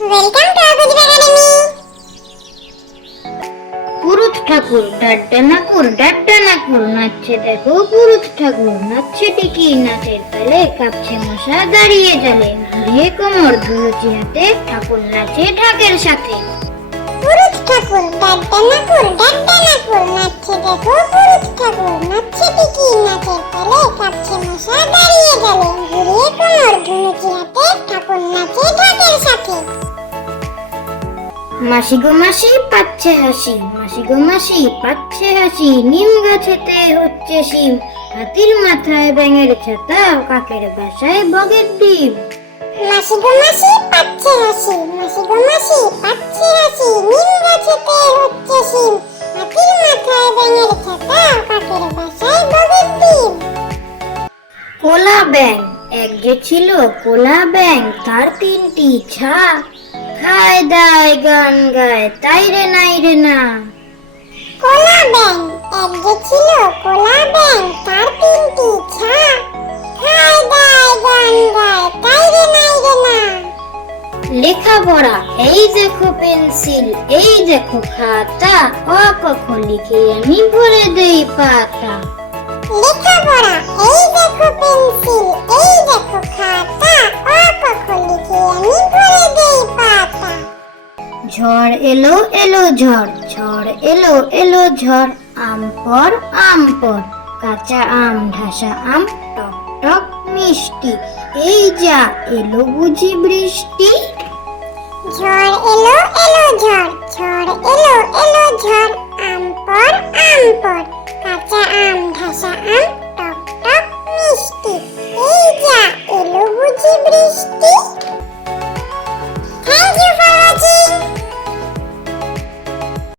Welcome to আগুজি academy. পুরুত ঠাকুর ডাড্ডানাকুর নাচছে দেখো পুরুত ঠাকুর নাচছে টিকি নাচের তালে কাঁপছে মশা দাঁড়িয়ে জালে ঘুরিয়ে কোমর ধুলুচি হাতে ঠাকুর নাচে ঢাকের সাথে। পুরুত ঠাকুর ডাড্ডানাকুর নাচছে দেখো পুরুত ঠাকুর নাচছে টিকি নাচের তালে কাঁপছে মশা দাঁড়িয়ে গেলে ঘুরিয়ে কোমর ধুনুচি হাতে ঠাকুর নাচে ঢাকের সাথে। মাসি গো মাসি পাচ্ছে হাসি নিম গাছেতে হচ্ছে শিম হাতির মাথায় ব্যাঙের ছাতা কাকের বাসায় বগের ডিম। মাসি গো মাসি পাচ্ছে হাসি নিম গাছেতে হচ্ছে শিম হাতির মাথায় ব্যাঙের ছাতা কাকের বাসায় বগের ডিম। কোলা ব্যাং এক যে ছিল কোলা ব্যাং তার তিনটি ছা খায় দায় গান গায় তাই রে নাই রে না। কোলা ব্যাং এক যে ছিল কোলা ব্যাং তার তিনটি ছা খায় দায় গান গায় তাই রে নাই রে না। লেখাপড়া এই দেখো পেন্সিল এই দেখো খাতা অ ক খ লিখে আমি ভরে দেই পাতা। লেখাপড়া এই দেখো পেন্সিল এই দেখো খাতা অ ক খ লিখে আমি ভরে দেই পাতা। ঝড় এলো ঝড় আম পর কাঁচা আম ঢাসা আম টক টক মিষ্টি এই যা এলো বুঝি বৃষ্টি। ঝড় এলো ঝড় আম পর কাঁচা আম ঢাসা আম টক টক মিষ্টি এই যা এলো বুঝি বৃষ্টি।